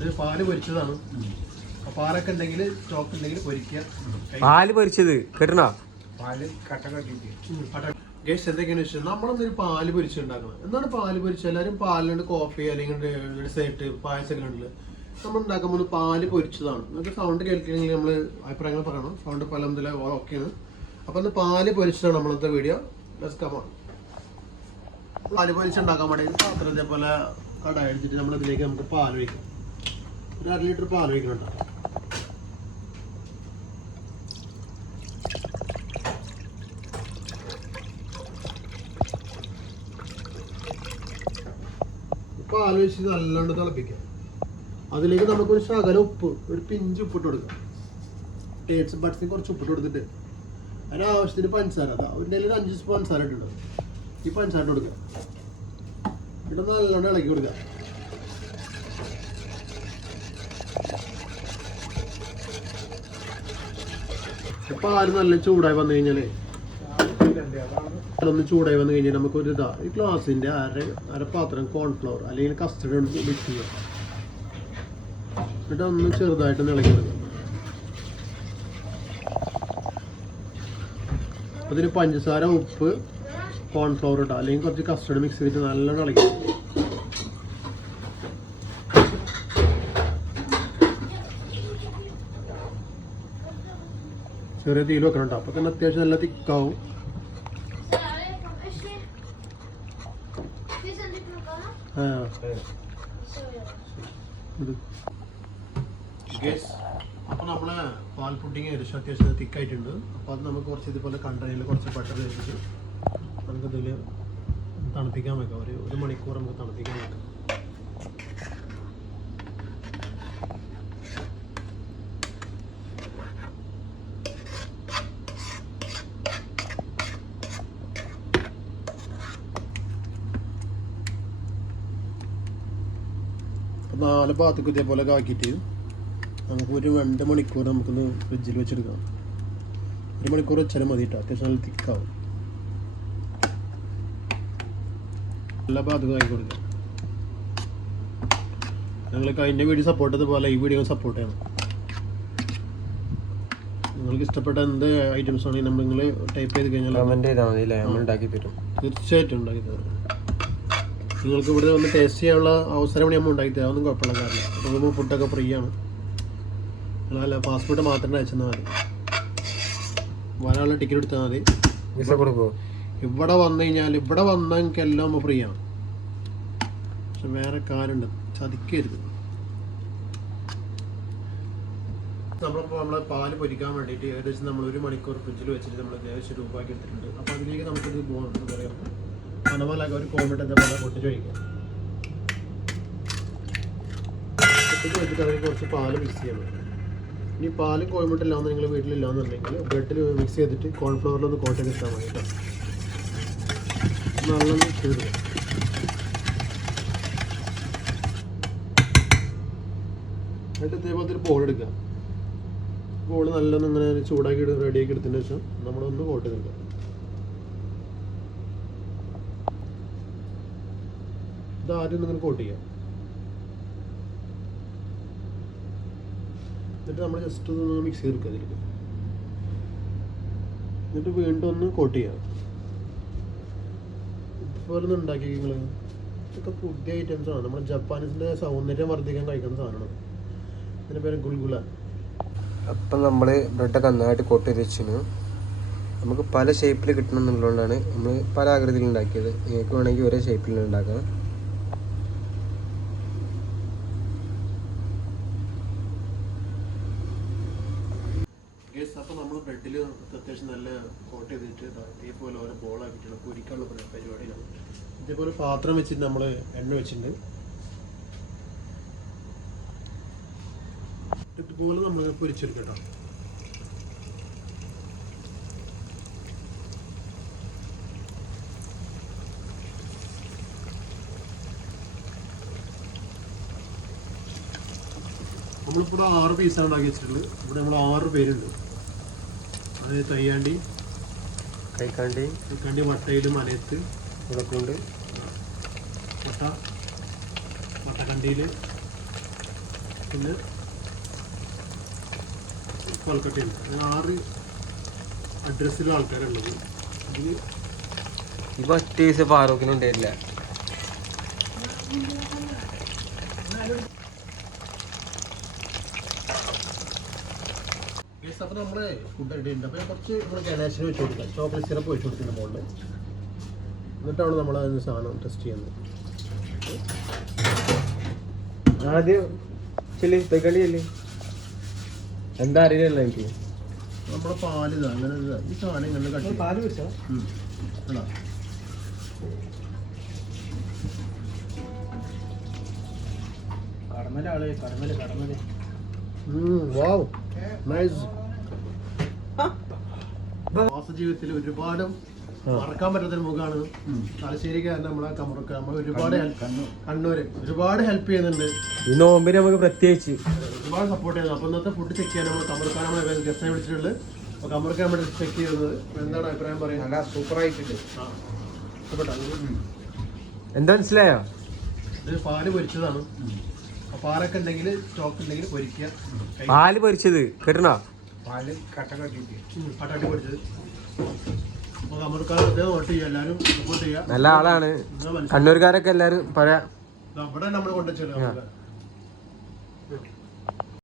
ഇത് പാല് പൊരിച്ചതാണ്. പാലൊക്കെ ഉണ്ടെങ്കിൽ സ്റ്റോക്ക് ഉണ്ടെങ്കിൽ പൊരിക്കുക. പാല് പൊരിച്ചത് കേട്ടണോ? പാല് ഗേസ് എന്തൊക്കെയാണെന്ന് വെച്ചാൽ നമ്മളൊന്നൊരു പാല് പൊരിച്ചുണ്ടാക്കണം. എന്താണ് പാല് പൊരിച്ചത്? എല്ലാവരും പാലിനുണ്ട് കോഫി അല്ലെങ്കിൽ ഡെസേർട്ട് പായസമൊക്കെ ഉണ്ടല്ലോ. നമ്മൾ ഉണ്ടാക്കുമ്പോൾ പാല് പൊരിച്ചതാണ്. നിങ്ങൾക്ക് സൗണ്ട് കേൾക്കണമെങ്കിൽ നമ്മൾ അഭിപ്രായങ്ങൾ പറയണം. സൗണ്ട് പല മുതല ഓക്കെയാണ്. അപ്പോൾ ഒന്ന് പാല് പൊരിച്ചതാണ് നമ്മളത്തെ വീഡിയോ. കമാണ് പാല് പൊരിച്ചുണ്ടാക്കാൻ വേണ്ടി പാത്രം ഇതേപോലെ കടായി എടുത്തിട്ട് നമ്മളിതിലേക്ക് നമുക്ക് പാൽ വയ്ക്കാം. ഒരു 1/2 ലിറ്റർ പാൽ വയ്ക്കുന്നുണ്ടോ. പാൽ വെച്ച് നല്ലോണ്ട് തിളപ്പിക്കാം. അതിലേക്ക് നമുക്കൊരു ശകലം ഉപ്പ്, ഒരു പിഞ്ച് ഉപ്പിട്ട് കൊടുക്കാം. ടേസ്റ്റ് ബഡ്സിന് കുറച്ച് ഉപ്പിട്ട് കൊടുത്തിട്ട് അതിനാവശ്യത്തിന് പഞ്ചസാര, അതിൻ്റെ ഒരു 5 സ്പൂൺ പഞ്ചസാര ഇട്ടിട്ടുണ്ട്. ഈ പഞ്ചസാര ഇട്ട് കൊടുക്കുക. ഇവിടെ നല്ലോണം ഇളക്കി കൊടുക്കുക. പാല് നല്ല ചൂടായി വന്നു കഴിഞ്ഞാലേ അതൊന്ന് ചൂടായി വന്നു കഴിഞ്ഞാൽ നമുക്കൊരു ഈ ഗ്ലാസിൻ്റെ അര പാത്രം കോൺഫ്ലവർ അല്ലെങ്കിൽ കസ്റ്റർഡ് മിക്സ് ചെയ്യാം. എന്നിട്ട് ഒന്ന് ചെറുതായിട്ടൊന്ന് ഇളക്കി കൊടുക്കാം. അതിന് പഞ്ചസാര, ഉപ്പ്, കോൺഫ്ലവർ ഇട്ടാൽ അല്ലെങ്കിൽ കുറച്ച് കസ്റ്റർഡ് മിക്സ് ചെയ്തിട്ട് നല്ലോണം ഇളക്കി. ചെറിയ തീയിൽ വെക്കണം കേട്ടോ. അപ്പോൾ തന്നെ അത്യാവശ്യം നല്ല തിക്കാവും. അപ്പോൾ നമ്മളെ പാൽ പുഡിങ് ഏകദേശം അത്യാവശ്യം തിക്കായിട്ടുണ്ട്. അപ്പോൾ അത് നമുക്ക് കുറച്ച് ഇതുപോലെ കണ്ടെയ്നറിൽ കുറച്ച് ബട്ടർ വെച്ചിട്ട് നമുക്കിതിൽ തണുപ്പിക്കാൻ വെക്കാം. ഒരു മണിക്കൂർ നമുക്ക് തണുപ്പിക്കാൻ വെക്കാം. അപ്പോൾ 4 ഭാഗത്തേക്ക് ഇതേപോലെ ആക്കിയിട്ട് നമുക്ക് ഒരു 2 മണിക്കൂർ നമുക്കൊന്ന് ഫ്രിഡ്ജിൽ വെച്ചെടുക്കാം. 1 മണിക്കൂർ വെച്ചാലും മതി കേട്ടോ. അത്യാവശ്യം നല്ല തിക്കാവും. എല്ലാ ഭാഗത്തും ആക്കി കൊടുക്കാം. നിങ്ങൾ കഴിഞ്ഞ വീഡിയോ സപ്പോർട്ട് ചെയ്തതുപോലെ ഈ വീഡിയോ സപ്പോർട്ട് ചെയ്യണം. നിങ്ങൾക്ക് ഇഷ്ടപ്പെട്ട എന്ത് ഐറ്റംസ് ആണെങ്കിൽ നിങ്ങൾ ടൈപ്പ് ചെയ്ത് കഴിഞ്ഞാൽ കമന്റ് ചെയ്താൽ മതി അല്ലേ? നമ്മൾ ഉണ്ടാക്കി തരും. തീർച്ചയായിട്ടും ഉണ്ടാക്കി തരും. നിങ്ങൾക്ക് ഇവിടെ ഒന്ന് ടേസ്റ്റ് ചെയ്യാനുള്ള അവസരം നമ്മൾ ഉണ്ടാക്കി തരാം. ഒന്നും കുഴപ്പമില്ല. കാരണം റൂം ഫുഡൊക്കെ ഫ്രീ ആണ്. നിങ്ങളല്ല പാസ്പോർട്ട് മാത്രം അയച്ചാൽ മതി. വരാനുള്ള ടിക്കറ്റ് എടുത്താൽ മതി. വിസ കൊടുക്കുമോ? ഇവിടെ വന്നു കഴിഞ്ഞാൽ ഇവിടെ വന്നാൽ നിങ്ങൾക്ക് എല്ലാം ഫ്രീ ആണ്. പക്ഷെ വേറെ കാര്യമുണ്ട്, ചതിക്കരുത്. നമ്മളിപ്പോൾ നമ്മളെ പാല് പൊരിക്കാൻ വേണ്ടിയിട്ട് ഏകദേശം നമ്മൾ 1 മണിക്കൂർ ഫ്രിഡ്ജിൽ വെച്ചിട്ട് നമ്മൾ ഏകദേശം രൂപയാക്കി എടുത്തിട്ടുണ്ട്. അപ്പോൾ അതിലേക്ക് നമുക്കിത് പോകണം. എന്താ പറയുക, പനമലൊക്കെ ഒരു കോമിട്ട് പോലെ പൊട്ടിച്ച് വയ്ക്കാം. പൊട്ടിച്ച് വെച്ചിട്ട് അതിലേക്ക് കുറച്ച് പാല് മിക്സ് ചെയ്യണം. ഇനി പാലും കോഴിമുട്ടില്ലാന്ന് നിങ്ങൾ വീട്ടിലില്ലാന്നുണ്ടെങ്കിൽ ബ്രെഡിൽ മിക്സ് ചെയ്തിട്ട് കോൺഫ്ലവറിലൊന്ന് കോട്ടൊക്കെ ഇട്ടാൽ മതി കേട്ടോ. നല്ലോണം മിക്സ് ചെയ്ത് എന്നിട്ട് ഇതേപോലത്തെ ഒരു ബോൾ എടുക്കുക. ബോൾ നല്ലോണം ഇങ്ങനെ ചൂടാക്കി റെഡിയാക്കി എടുത്തതിന് ശേഷം നമ്മളൊന്ന് കോട്ട് എടുക്കുക. ഇതാദ്യം നിങ്ങൾ കോട്ട് ചെയ്യാം. എന്നിട്ട് നമ്മൾ ജസ്റ്റ് ഒന്ന് മിക്സ് ചെയ്ത് എടുക്കുക അതിലേക്ക്. എന്നിട്ട് വീണ്ടും ഒന്ന് കോട്ട് ചെയ്യാം. ഇതുപോലെ ഒന്ന് ഉണ്ടാക്കി നിങ്ങൾ. ഇതൊക്കെ പുതിയ ഐറ്റംസാണ്. നമ്മൾ ജപ്പാനീസിൻ്റെ സൗന്ദര്യം വർദ്ധിക്കാൻ കഴിക്കുന്ന സാധനമാണ്. ഇതിൻ്റെ പേര് ഗുൽഗുല. അപ്പം നമ്മൾ ബ്രെഡൊക്കെ നന്നായിട്ട് കോട്ട് ചെയ്ത് വെച്ചിരുന്നു. നമുക്ക് പല ഷേപ്പിൽ കിട്ടണം എന്നുള്ളതുകൊണ്ടാണ് നമ്മൾ പല ആകൃതിയിൽ ഉണ്ടാക്കിയത്. നിങ്ങൾക്ക് വേണമെങ്കിൽ ഒരേ ഷേപ്പിൽ ഉണ്ടാക്കാം. അപ്പോൾ നമ്മൾ ബ്രെഡിൽ അത്യാവശ്യം നല്ല കോട്ട് ചെയ്തിട്ട് ഇതേപോലെ ഓരോ ബോളാക്കിയിട്ടുള്ള പൊരിക്കാനുള്ള പരിപാടിയിലാണ്. ഇതേപോലെ പാത്രം വെച്ചിട്ട് നമ്മൾ എണ്ണ വെച്ചിട്ടുണ്ട്. ഇതുപോലെ നമ്മൾ പൊരിച്ചെടുക്കട്ടോ. നമ്മളിപ്പോൾ 6 പീസാണ് ഉണ്ടാക്കി വെച്ചിട്ടുള്ളത്. ഇവിടെ നമ്മൾ 6 പേരുണ്ട്. അത് തയ്യാണ്ടി, കൈക്കാണ്ടി, വട്ടയിൽ, മനയത്ത്, ഇതൊക്കെയുണ്ട്. വട്ടക്കണ്ടിയിൽ, പിന്നെ കൊൽക്കട്ടയുണ്ട്. അങ്ങനെ 6 അഡ്രസ്സിലുള്ള ആൾക്കാരുള്ളത്. ഇതിൽ ഇപ്പൊ ഒറ്റ ദിവസം ഫാറൂഖിനുണ്ടായില്ല. അപ്പോൾ നമ്മൾ ഫുഡ് റെഡി ഉണ്ട്. അപ്പോൾ കുറച്ച് നമ്മൾ ഗണേശന് വെച്ച് കൊടുക്കാം. ചോക്ലേറ്റ് സിറപ്പ് വെച്ച് കൊടുത്തിട്ടുണ്ട് മുകളിൽ. എന്നിട്ടാണ് നമ്മൾ അതിന് സാധനം ടെസ്റ്റ് ചെയ്യുന്നത്. ആദ്യം ചെല്ലി തൈക്കാളി ചെല്ലി എന്താ അറിയില്ലല്ലോ എനിക്ക്. നമ്മുടെ പാല് ഇതാ അങ്ങനെ ഇതാ ഈ സാധനം ഇങ്ങനെ കട്ടി പാല് വെച്ചോ. Kadamala Kadamala wow nice. മാസ ജീവിതത്തിൽ ഒരുപാട് മറക്കാൻ പറ്റാത്തൊരു മുഖമാണ് തലശ്ശേരിക്കാരൻ. നമ്മളെ കമറുക്ക നമ്മൾ ഒരുപാട് കണ്ണൂര് ഒരുപാട് ഹെൽപ്പ് ചെയ്യുന്നുണ്ട്. ഈ നോമ്പിന് നമുക്ക് പ്രത്യേകിച്ച് ഒരുപാട് സപ്പോർട്ട് ചെയ്യുന്നത്. അപ്പോൾ ഇന്നത്തെ ഫുഡ് ചെക്ക് ചെയ്യാൻ നമ്മൾ കമറുക്കാൻ നമ്മളെ ഗസ്റ്റിനെ വിളിച്ചിട്ടുള്ളത്. അപ്പോൾ കമറുക്കാൻ നമ്മൾ ചെക്ക് ചെയ്യുന്നത് എന്താണ് അഭിപ്രായം പറയുന്നത്? നല്ല സൂപ്പറായിട്ടുണ്ട്. ഇഷ്ടപ്പെട്ടോ? എന്താ മനസ്സിലായോ? ഇത് പാല് പൊരിച്ചതാണ്. പാലൊക്കെ ഉണ്ടെങ്കിൽ സ്റ്റോക്ക് ഉണ്ടെങ്കിൽ പൊരിക്കുക. പാല് പൊരിച്ചത് കേട്ടണോ? പാല് കട്ടാട്ടി പൊരിച്ചത്. അപ്പോൾ കമറുക്കാർ നോട്ട് ചെയ്യുക, എല്ലാവരും സപ്പോർട്ട് ചെയ്യുക. നല്ല ആളാണ്. കണ്ണൂർക്കാരൊക്കെ എല്ലാവരും പഴയ ഇവിടെ നമ്മൾ കൊണ്ടുവച്ചല്ലോ.